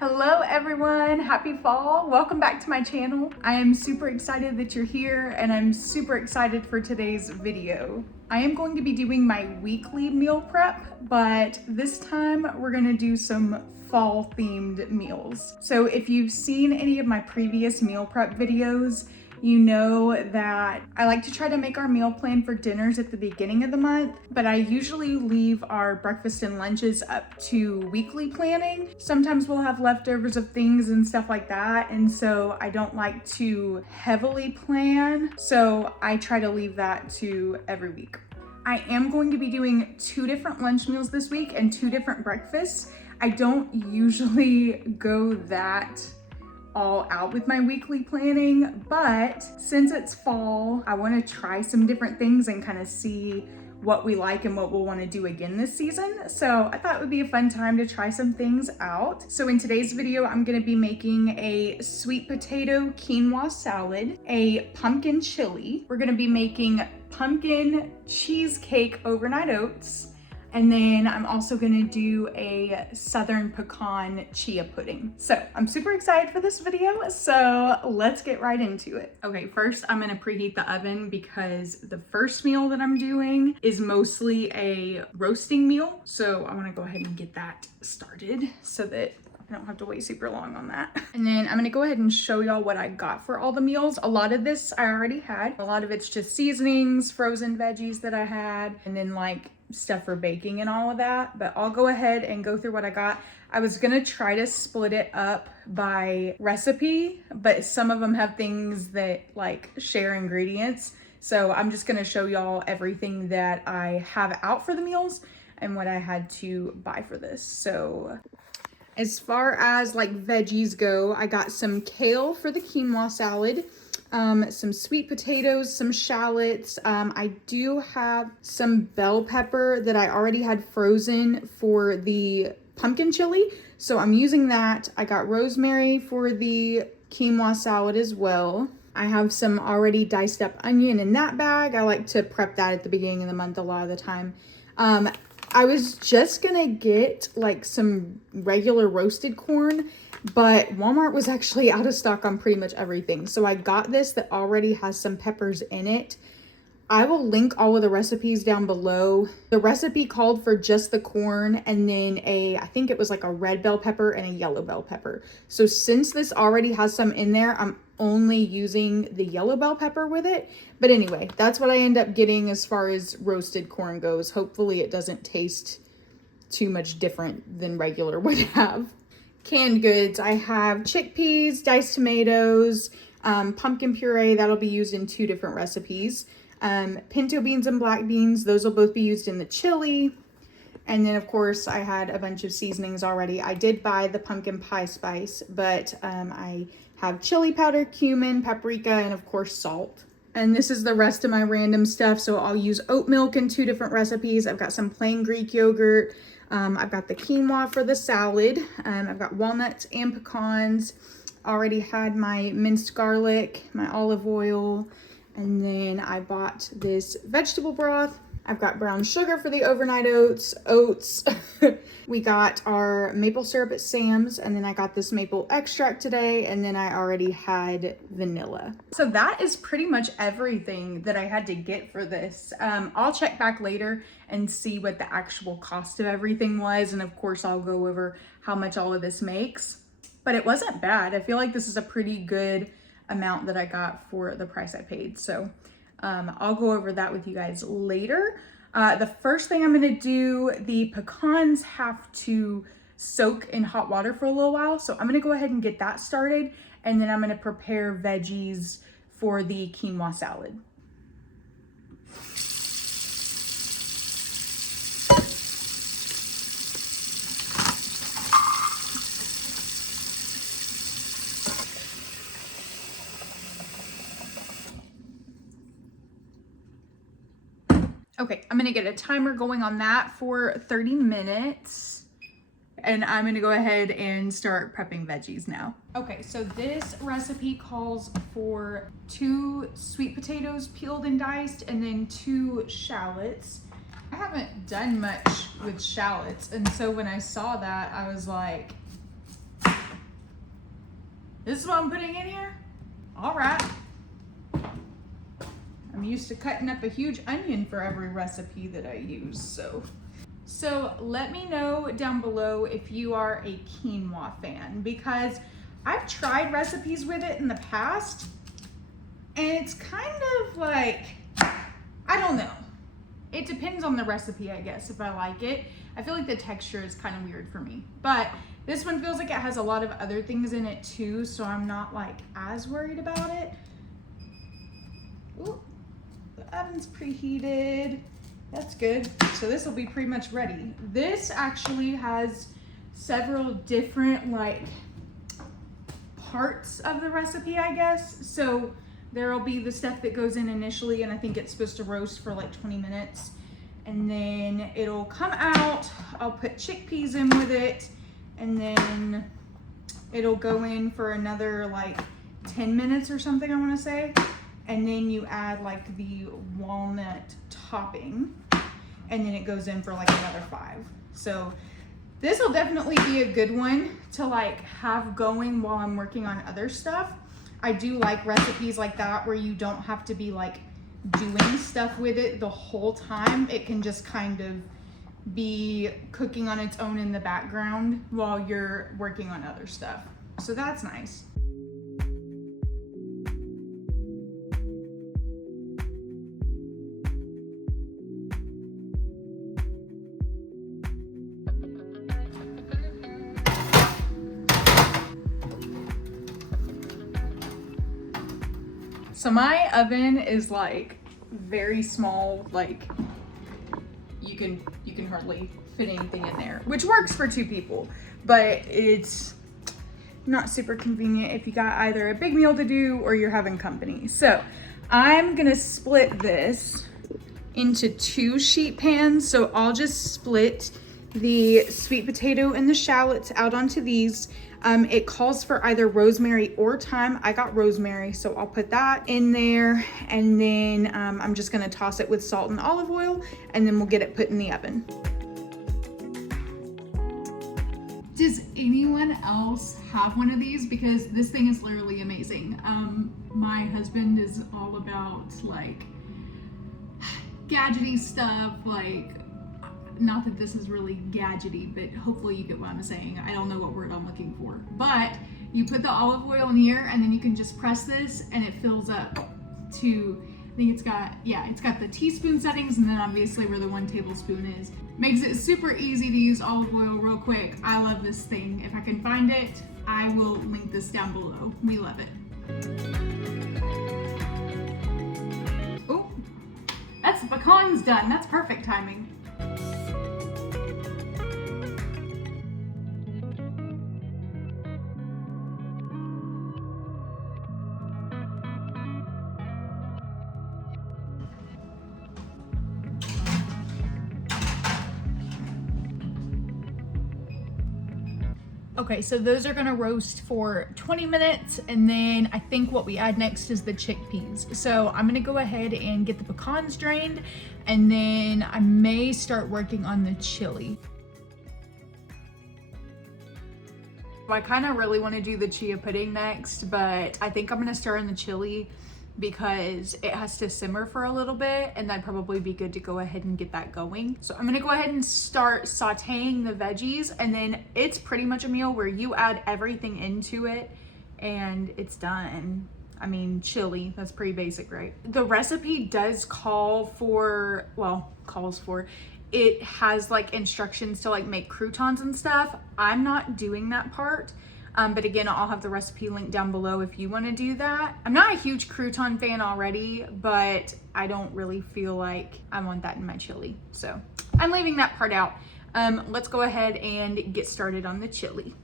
Hello everyone, happy fall. Welcome back to my channel. I am super excited that you're here and I'm super excited for today's video. I am going to be doing my weekly meal prep, but this time we're gonna do some fall themed meals. So if you've seen any of my previous meal prep videos, you know that I like to try to make our meal plan for dinners at the beginning of the month, but I usually leave our breakfast and lunches up to weekly planning. Sometimes we'll have leftovers of things and stuff like that, and so I don't like to heavily plan, so I try to leave that to every week. I am going to be doing 2 different lunch meals this week and 2 different breakfasts. I don't usually go that all out with my weekly planning, but since it's fall, I want to try some different things and kind of see what we like and what we'll want to do again this season. So I thought it would be a fun time to try some things out. So in today's video, I'm going to be making a sweet potato quinoa salad, a pumpkin chili. We're going to be making pumpkin cheesecake overnight oats. And then I'm also gonna do a southern pecan chia pudding. So I'm super excited for this video, so let's get right into it. Okay, first I'm gonna preheat the oven because the first meal that I'm doing is mostly a roasting meal. So I wanna go ahead and get that started so that I don't have to wait super long on that. And then I'm gonna go ahead and show y'all what I got for all the meals. A lot of this I already had. A lot of it's just seasonings, frozen veggies that I had, and then like stuff for baking and all of that. But I'll go ahead and go through what I got. I was gonna try to split it up by recipe, but some of them have things that like share ingredients. So I'm just gonna show y'all everything that I have out for the meals and what I had to buy for this. So as far as like veggies go, I got some kale for the quinoa salad, some sweet potatoes, some shallots. I do have some bell pepper that I already had frozen for the pumpkin chili, so I'm using that. I got rosemary for the quinoa salad as well. I have some already diced up onion in that bag. I like to prep that at the beginning of the month a lot of the time. I was just gonna get like some regular roasted corn, but Walmart was actually out of stock on pretty much everything. So I got this that already has some peppers in it. I will link all of the recipes down below. The recipe called for just the corn and then I think it was like a red bell pepper and a yellow bell pepper. So since this already has some in there, I'm only using the yellow bell pepper with it. But anyway, that's what I end up getting as far as roasted corn goes. Hopefully it doesn't taste too much different than regular would have. Canned goods, I have chickpeas, diced tomatoes, pumpkin puree, that'll be used in 2 different recipes. Pinto beans and black beans, those will both be used in the chili. And then of course I had a bunch of seasonings already. I did buy the pumpkin pie spice, but I have chili powder, cumin, paprika, and of course salt. And this is the rest of my random stuff. So I'll use oat milk in 2 different recipes. I've got some plain Greek yogurt. I've got the quinoa for the salad. I've got walnuts and pecans. Already had my minced garlic, my olive oil, and then I bought this vegetable broth. I've got brown sugar for the overnight oats. We got our maple syrup at Sam's, and then I got this maple extract today, and then I already had vanilla. So that is pretty much everything that I had to get for this. I'll check back later and see what the actual cost of everything was, and of course I'll go over how much all of this makes. But it wasn't bad. I feel like this is a pretty good amount that I got for the price I paid. So I'll go over that with you guys later. The first thing I'm gonna do, the pecans have to soak in hot water for a little while. So I'm gonna go ahead and get that started. And then I'm gonna prepare veggies for the quinoa salad. Okay, I'm gonna get a timer going on that for 30 minutes. And I'm gonna go ahead and start prepping veggies now. Okay, so this recipe calls for 2 sweet potatoes peeled and diced and then 2 shallots. I haven't done much with shallots, and so when I saw that, I was like, This is what I'm putting in here? All right. I'm used to cutting up a huge onion for every recipe that I use, So let me know down below if you are a quinoa fan, because I've tried recipes with it in the past and it's kind of like, I don't know. It depends on the recipe, I guess, if I like it. I feel like the texture is kind of weird for me, but this one feels like it has a lot of other things in it too, so I'm not like as worried about it. Ooh, the oven's preheated. That's good. So this will be pretty much ready. This actually has several different like parts of the recipe, I guess. So there'll be the stuff that goes in initially, and I think it's supposed to roast for like 20 minutes. And then it'll come out, I'll put chickpeas in with it, and then it'll go in for another like 10 minutes or something, I wanna say. And then you add like the walnut topping, and then it goes in for like another 5. So this will definitely be a good one to like have going while I'm working on other stuff. I do like recipes like that where you don't have to be like doing stuff with it the whole time. It can just kind of be cooking on its own in the background while you're working on other stuff. So that's nice. So my oven is like very small, like you can hardly fit anything in there, which works for 2 people, but it's not super convenient if you got either a big meal to do or you're having company. So I'm gonna split this into 2 sheet pans. So I'll just split the sweet potato and the shallots out onto these. It calls for either rosemary or thyme. I got rosemary, so I'll put that in there, and then I'm just gonna toss it with salt and olive oil, and then we'll get it put in the oven. Does anyone else have one of these? Because this thing is literally amazing. My husband is all about like gadgety stuff, like, not that this is really gadgety, but hopefully you get what I'm saying. I don't know what word I'm looking for. But you put the olive oil in here, and then you can just press this and it fills up to, I think it's got, yeah, it's got the teaspoon settings, and then obviously where the 1 tablespoon is. Makes it super easy to use olive oil real quick. I love this thing. If I can find it, I will link this down below. We love it. Oh, that's the pecans done. That's perfect timing. Okay, so those are gonna roast for 20 minutes, and then I think what we add next is the chickpeas. So I'm gonna go ahead and get the pecans drained, and then I may start working on the chili. I kind of really want to do the chia pudding next, but I think I'm gonna start on the chili because it has to simmer for a little bit, and that'd probably be good to go ahead and get that going. So I'm gonna go ahead and start sauteing the veggies, and then it's pretty much a meal where you add everything into it and it's done. I mean, chili, that's pretty basic, right? The recipe does call for, well, calls for, it has like instructions to like make croutons and stuff. I'm not doing that part. But again, I'll have the recipe linked down below if you want to do that. I'm not a huge crouton fan already, but I don't really feel like I want that in my chili. So I'm leaving that part out. Let's go ahead and get started on the chili.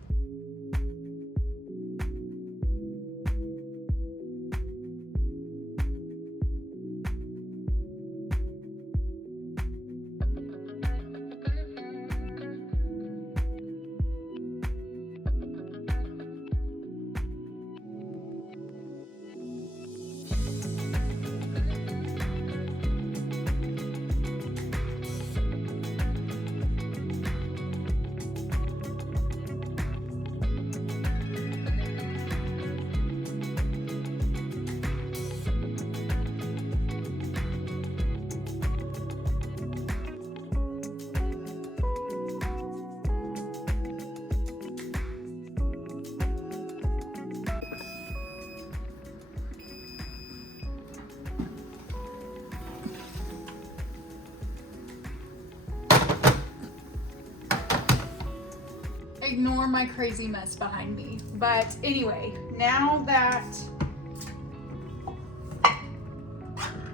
Ignore my crazy mess behind me. But anyway, now that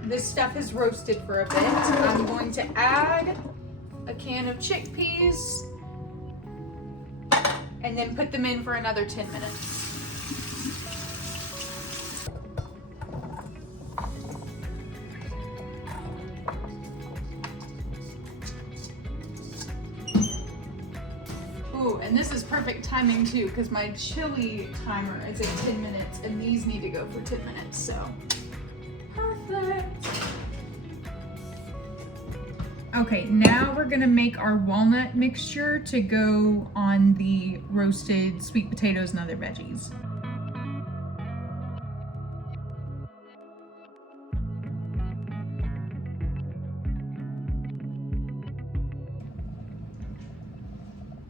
this stuff is roasted for a bit, I'm going to add a can of chickpeas and then put them in for another 10 minutes. Ooh, and this is perfect timing too, because my chili timer is at 10 minutes and these need to go for 10 minutes, so perfect. Okay, now we're gonna make our walnut mixture to go on the roasted sweet potatoes and other veggies.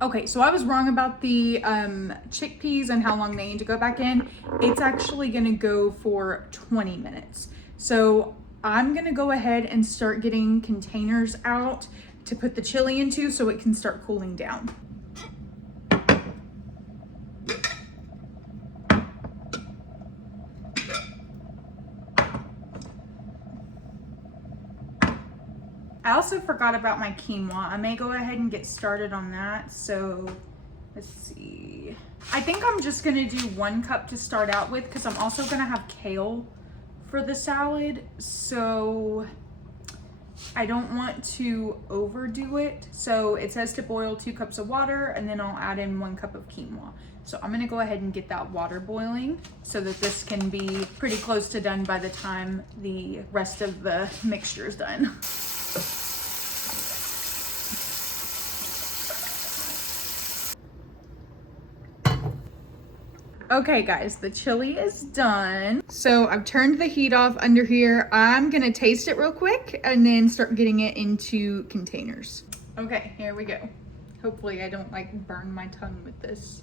Okay, so I was wrong about the chickpeas and how long they need to go back in. It's actually gonna go for 20 minutes. So I'm gonna go ahead and start getting containers out to put the chili into so it can start cooling down. I also forgot about my quinoa. I may go ahead and get started on that. So let's see. I think I'm just gonna do 1 cup to start out with because I'm also gonna have kale for the salad. So I don't want to overdo it. So it says to boil 2 cups of water and then I'll add in 1 cup of quinoa. So I'm gonna go ahead and get that water boiling so that this can be pretty close to done by the time the rest of the mixture is done. Okay guys, the chili is done. So I've turned the heat off under here. I'm gonna taste it real quick and then start getting it into containers. Okay, here we go. Hopefully I don't like burn my tongue with this.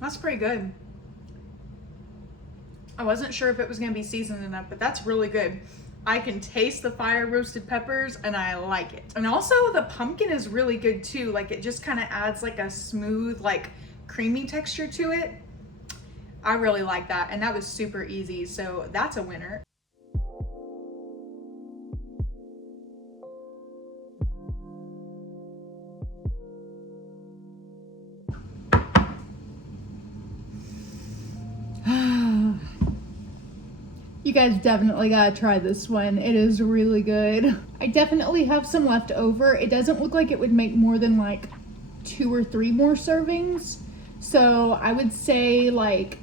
That's pretty good. I wasn't sure if it was gonna be seasoned enough, but that's really good. I can taste the fire roasted peppers and I like it. And also the pumpkin is really good too. Like it just kind of adds like a smooth, like creamy texture to it. I really like that. And that was super easy. So that's a winner. You guys definitely gotta try this one. It is really good. I definitely have some left over. It doesn't look like it would make more than like 2 or 3 more servings. So I would say like,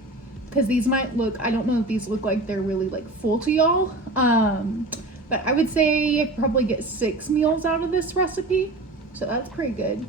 cause these might look, I don't know if these look like they're really like full to y'all. But I would say I could probably get 6 meals out of this recipe. So that's pretty good.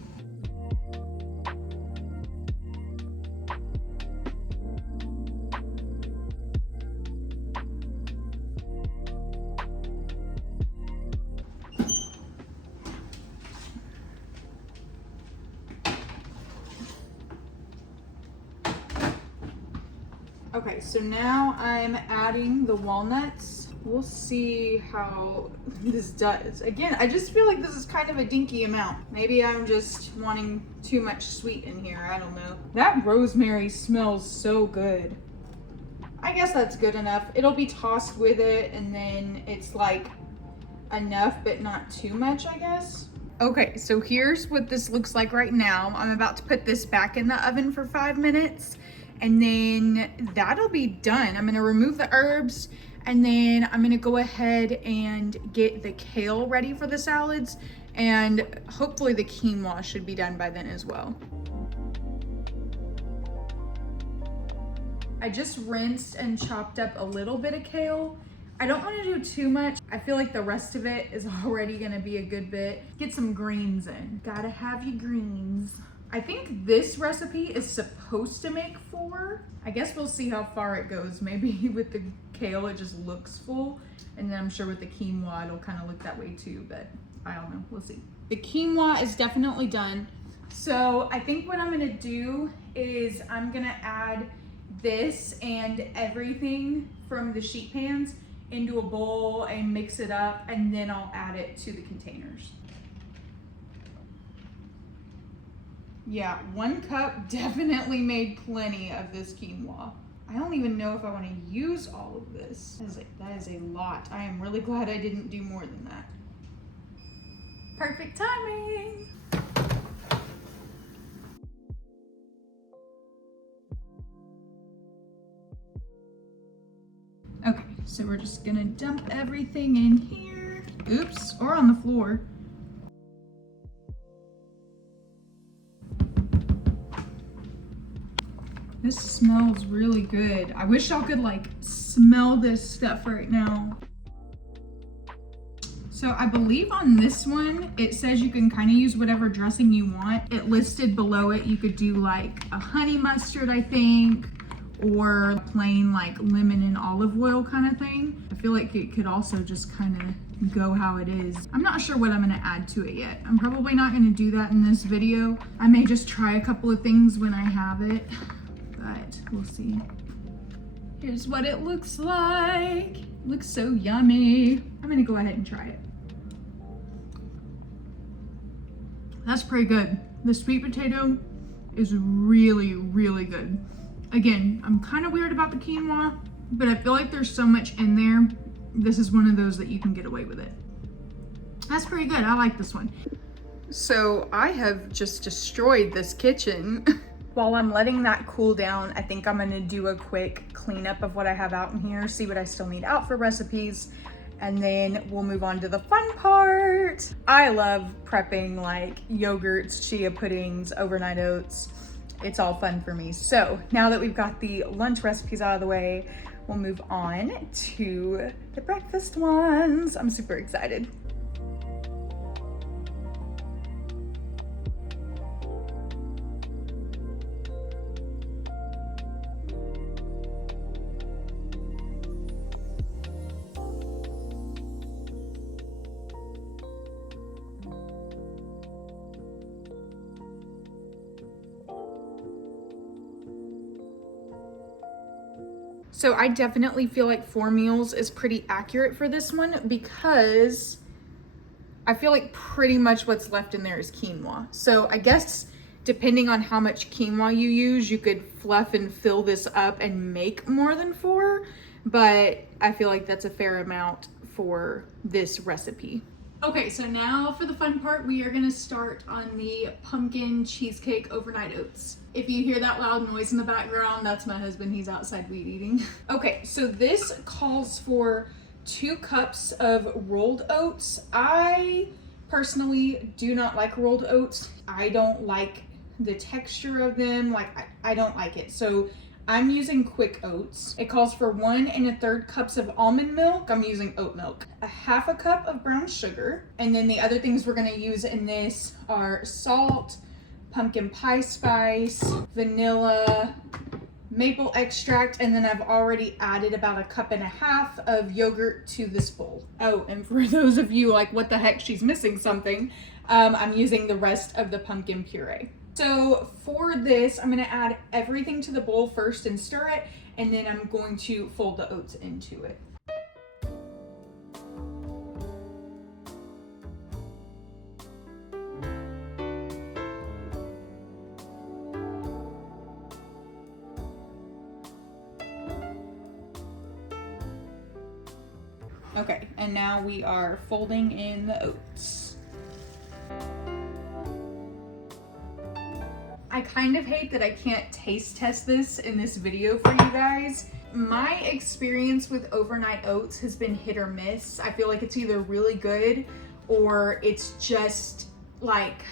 Okay, so now I'm adding the walnuts. We'll see how this does. Again, I just feel like this is kind of a dinky amount. Maybe I'm just wanting too much sweet in here, I don't know. That rosemary smells so good. I guess that's good enough. It'll be tossed with it and then it's like enough but not too much, I guess. Okay, so here's what this looks like right now. I'm about to put this back in the oven for 5 minutes. And then that'll be done. I'm gonna remove the herbs and then I'm gonna go ahead and get the kale ready for the salads and hopefully the quinoa should be done by then as well. I just rinsed and chopped up a little bit of kale. I don't want to do too much. I feel like the rest of it is already gonna be a good bit. Get some greens in. Gotta have your greens. I think this recipe is supposed to make 4. I guess we'll see how far it goes. Maybe with the kale, it just looks full. And then I'm sure with the quinoa, it'll kind of look that way too, but I don't know, we'll see. The quinoa is definitely done. So I think what I'm gonna do is I'm gonna add this and everything from the sheet pans into a bowl and mix it up, and then I'll add it to the containers. Yeah, 1 cup definitely made plenty of this quinoa. I don't even know if I want to use all of this. That is a lot. I am really glad I didn't do more than that. Perfect timing. Okay, so we're just gonna dump everything in here. Oops, or on the floor. This smells really good. I wish y'all could like smell this stuff right now. So I believe on this one, it says you can kind of use whatever dressing you want. It listed below it, you could do like a honey mustard, I think, or plain like lemon and olive oil kind of thing. I feel like it could also just kind of go how it is. I'm not sure what I'm gonna add to it yet. I'm probably not gonna do that in this video. I may just try a couple of things when I have it, but we'll see. Here's what it looks like. It looks so yummy. I'm gonna go ahead and try it. That's pretty good. The sweet potato is really, really good. Again, I'm kind of weird about the quinoa, but I feel like there's so much in there. This is one of those that you can get away with it. That's pretty good. I like this one. So I have just destroyed this kitchen. While I'm letting that cool down, I think I'm gonna do a quick cleanup of what I have out in here, see what I still need out for recipes, and then we'll move on to the fun part. I love prepping like yogurts, chia puddings, overnight oats. It's all fun for me. So now that we've got the lunch recipes out of the way, we'll move on to the breakfast ones. I'm super excited. So I definitely feel like 4 meals is pretty accurate for this one because I feel like pretty much what's left in there is quinoa. So I guess depending on how much quinoa you use, you could fluff and fill this up and make more than 4, but I feel like that's a fair amount for this recipe. Okay, so now for the fun part, we are gonna start on the pumpkin cheesecake overnight oats. If you hear that loud noise in the background, that's my husband, he's outside weed eating. Okay, so this calls for 2 cups of rolled oats. I personally do not like rolled oats. I don't like the texture of them, like I don't like it. So I'm using quick oats. It calls for 1 1/3 cups of almond milk. I'm using oat milk. A 1/2 cup of brown sugar. And then the other things we're gonna use in this are salt, pumpkin pie spice, vanilla, maple extract, and then I've already added about 1.5 cups of yogurt to this bowl. Oh, and for those of you like, what the heck, she's missing something, I'm using the rest of the pumpkin puree. So for this, I'm gonna add everything to the bowl first and stir it, and then I'm going to fold the oats into it. Okay, and now we are folding in the oats. I kind of hate that I can't taste test this in this video for you guys. My experience with overnight oats has been hit or miss. I feel like it's either really good or it's just like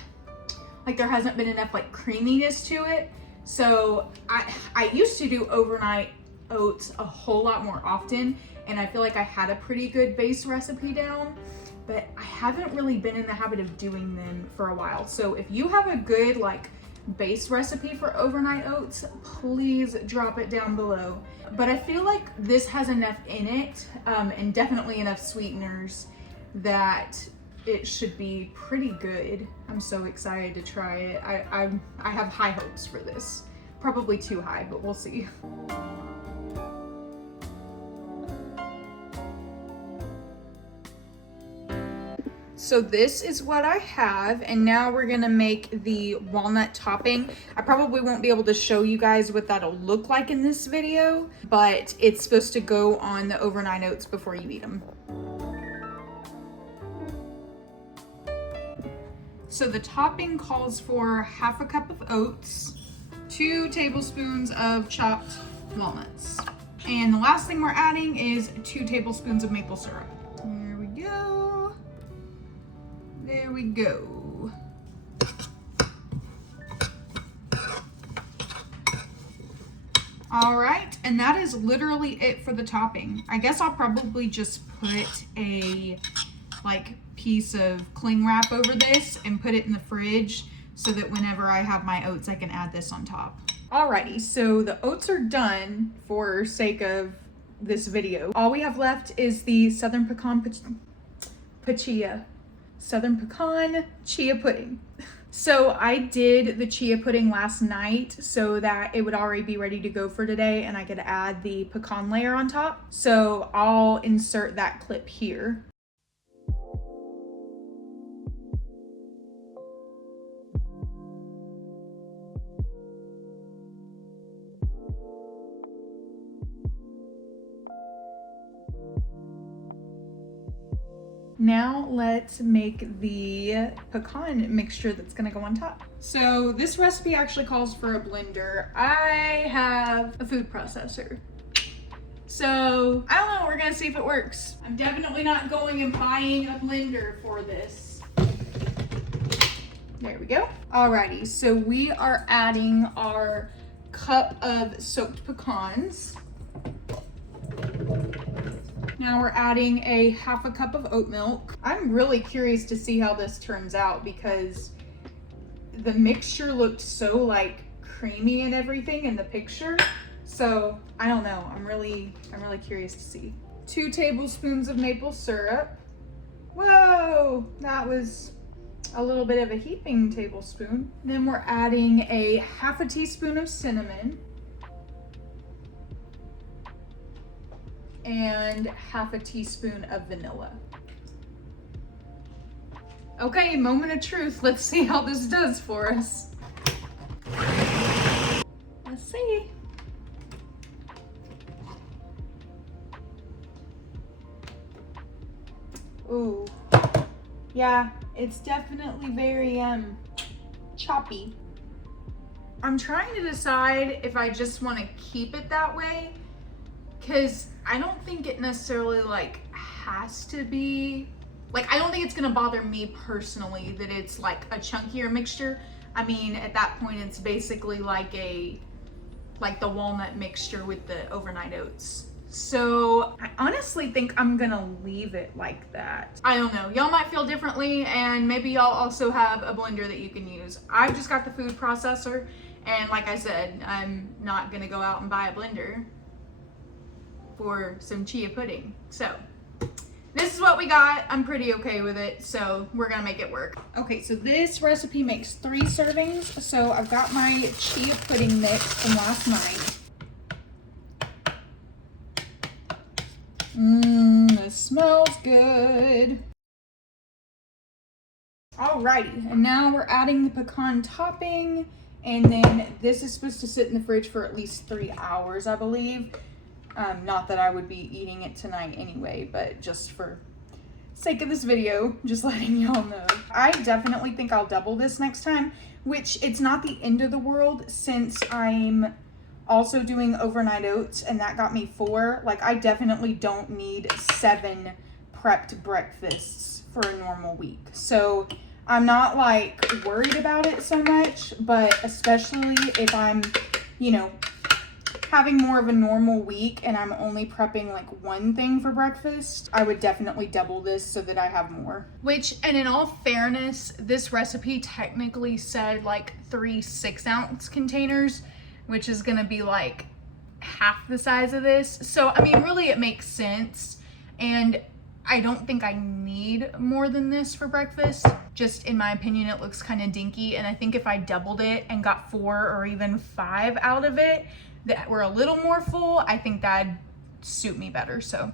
there hasn't been enough like creaminess to it. So I used to do overnight oats a whole lot more often, and I feel like I had a pretty good base recipe down, but I haven't really been in the habit of doing them for a while. So if you have a good like base recipe for overnight oats, please drop it down below. But I feel like this has enough in it, and definitely enough sweeteners, that it should be pretty good. I'm so excited to try it. I have high hopes for this. Probably too high, but we'll see. So this is what I have, and now we're gonna make the walnut topping. I probably won't be able to show you guys what that'll look like in this video, but it's supposed to go on the overnight oats before you eat them. So the topping calls for 1/2 cup of oats, 2 tablespoons of chopped walnuts. And the last thing we're adding is 2 tablespoons of maple syrup. There we go. There we go. All right, and that is literally it for the topping. I guess I'll probably just put a piece of cling wrap over this and put it in the fridge so that whenever I have my oats, I can add this on top. Alrighty, so the oats are done for sake of this video. All we have left is the Southern Pecan chia pudding. So I did the chia pudding last night so that it would already be ready to go for today and I could add the pecan layer on top. So I'll insert that clip here. Now let's make the pecan mixture that's gonna go on top. So this recipe actually calls for a blender. I have a food processor. So I don't know, we're gonna see if it works. I'm definitely not going and buying a blender for this. There we go. Alrighty, so we are adding our cup of soaked pecans. Now we're adding a 1/2 cup of oat milk. I'm really curious to see how this turns out because the mixture looked so creamy and everything in the picture. So I don't know, I'm really curious to see. 2 tablespoons of maple syrup. Whoa, that was a little bit of a heaping tablespoon. Then we're adding a 1/2 teaspoon of cinnamon. And 1/2 teaspoon of vanilla. Okay, moment of truth. Let's see how this does for us. Let's see. Ooh, yeah, it's definitely very choppy. I'm trying to decide if I just want to keep it that way, because I don't think it necessarily has to be, I don't think it's gonna bother me personally that it's a chunkier mixture. I mean, at that point it's basically like the walnut mixture with the overnight oats. So I honestly think I'm gonna leave it like that. I don't know, y'all might feel differently and maybe y'all also have a blender that you can use. I've just got the food processor and like I said, I'm not gonna go out and buy a blender for some chia pudding. So this is what we got. I'm pretty okay with it, so we're gonna make it work. Okay, so this recipe makes 3 servings. So I've got my chia pudding mix from last night. This smells good. Alrighty, and now we're adding the pecan topping, and then this is supposed to sit in the fridge for at least 3 hours, I believe. Not that I would be eating it tonight anyway, but just for sake of this video, just letting y'all know. I definitely think I'll double this next time, which it's not the end of the world since I'm also doing overnight oats and that got me 4. I definitely don't need 7 prepped breakfasts for a normal week. So I'm not worried about it so much, but especially if I'm, having more of a normal week and I'm only prepping 1 thing for breakfast, I would definitely double this so that I have more. Which, and in all fairness, this recipe technically said 3 6-ounce containers, which is gonna be half the size of this. So, I mean, really it makes sense. And I don't think I need more than this for breakfast. Just in my opinion, it looks kind of dinky. And I think if I doubled it and got 4 or even 5 out of it, that were a little more full, I think that'd suit me better. So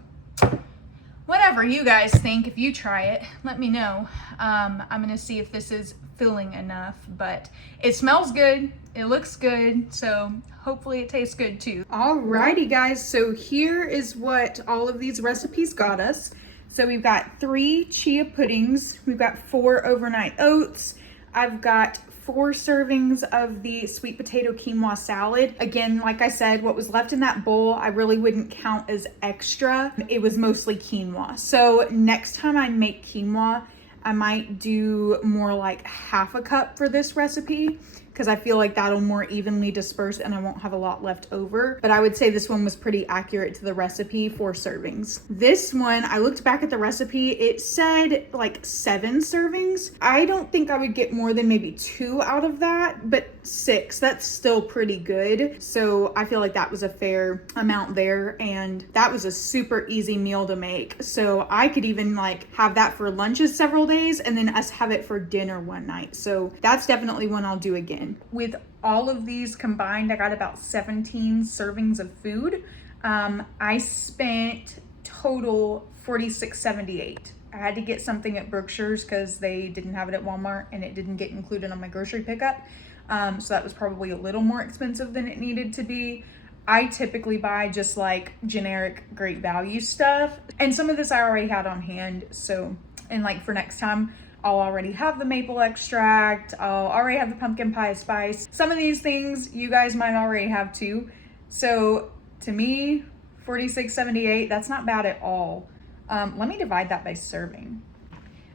whatever you guys think. If you try it, let me know. I'm gonna see if this is filling enough, but it smells good, it looks good, so hopefully it tastes good too. Alrighty guys, so here is what all of these recipes got us. So we've got 3 chia puddings, we've got 4 overnight oats, I've got 4 servings of the sweet potato quinoa salad. Again, like I said, what was left in that bowl, I really wouldn't count as extra. It was mostly quinoa. So next time I make quinoa, I might do more like half a cup for this recipe, because I feel like that'll more evenly disperse and I won't have a lot left over. But I would say this one was pretty accurate to the recipe, 4 servings. This one, I looked back at the recipe, it said like 7 servings. I don't think I would get more than maybe 2 out of that, but 6, that's still pretty good. So I feel like that was a fair amount there, and that was a super easy meal to make. So I could even like have that for lunches several days and then us have it for dinner one night. So that's definitely one I'll do again. With all of these combined, I got about 17 servings of food. I spent total $46.78. I had to get something at Brookshire's because they didn't have it at Walmart and it didn't get included on my grocery pickup. So that was probably a little more expensive than it needed to be. I typically buy just like generic great value stuff. And some of this I already had on hand. So, and like for next time, I'll already have the maple extract. I'll already have the pumpkin pie spice. Some of these things you guys might already have too. So to me, $46.78, that's not bad at all. Let me divide that by serving.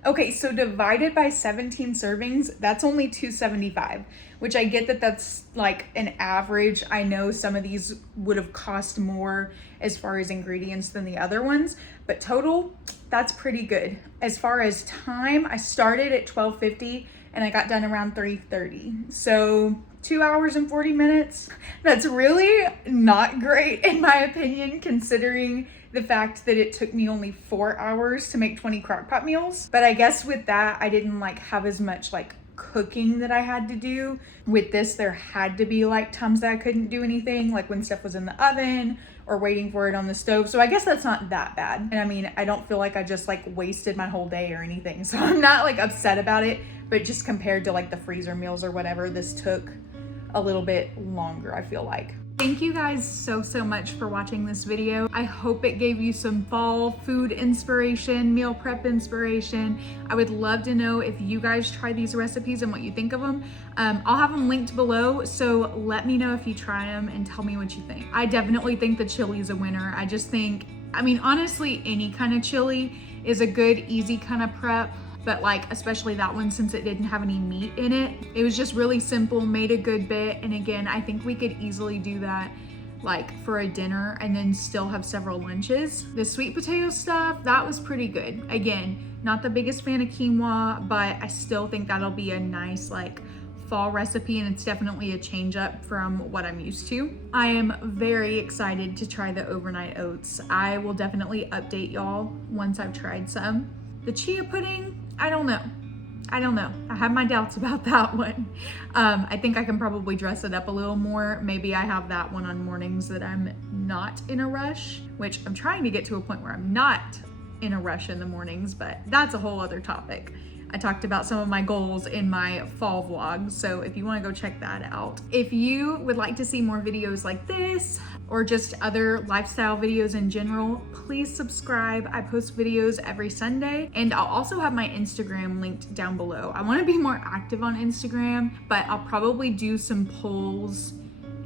Okay, so divided by 17 servings, that's only $2.75, which I get that that's like an average. I know some of these would have cost more as far as ingredients than the other ones, but total, that's pretty good. As far as time, I started at 12:50 and I got done around 3:30. So 2 hours and 40 minutes. That's really not great in my opinion, considering the fact that it took me only 4 hours to make 20 crock pot meals. But I guess with that, I didn't like have as much like cooking that I had to do. With this, there had to be like times that I couldn't do anything, like when stuff was in the oven or waiting for it on the stove. So I guess that's not that bad. And I mean, I don't feel like I just like wasted my whole day or anything. So I'm not like upset about it, but just compared to like the freezer meals or whatever, this took a little bit longer, I feel like. Thank you guys so much for watching this video. I hope it gave you some fall food inspiration, meal prep inspiration. I would love to know if you guys try these recipes and what you think of them. I'll have them linked below, so let me know if you try them and tell me what you think. I definitely think the chili is a winner. I just think, I mean, honestly, any kind of chili is a good, easy kind of prep. But like, especially that one, since it didn't have any meat in it, it was just really simple, made a good bit. And again, I think we could easily do that like for a dinner and then still have several lunches. The sweet potato stuff, that was pretty good. Again, not the biggest fan of quinoa, but I still think that'll be a nice like fall recipe, and it's definitely a change up from what I'm used to. I am very excited to try the overnight oats. I will definitely update y'all once I've tried some. The chia pudding, I don't know. I have my doubts about that one. I think I can probably dress it up a little more. Maybe I have that one on mornings that I'm not in a rush, which I'm trying to get to a point where I'm not in a rush in the mornings, but that's a whole other topic. I talked about some of my goals in my fall vlog, so if you want to go check that out. If you would like to see more videos like this, or just other lifestyle videos in general, please subscribe. I post videos every Sunday, and I'll also have my Instagram linked down below. I want to be more active on Instagram, but I'll probably do some polls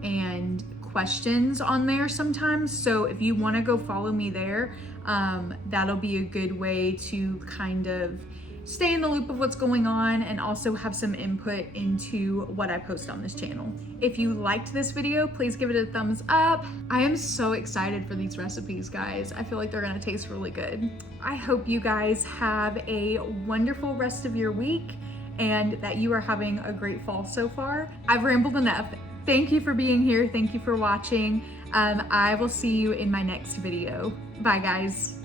and questions on there sometimes. So if you want to go follow me there, that'll be a good way to kind of stay in the loop of what's going on and also have some input into what I post on this channel. If you liked this video, please give it a thumbs up. I am so excited for these recipes, guys. I feel like they're gonna taste really good. I hope you guys have a wonderful rest of your week and that you are having a great fall so far. I've rambled enough. Thank you for being here. Thank you for watching. I will see you in my next video. Bye, guys.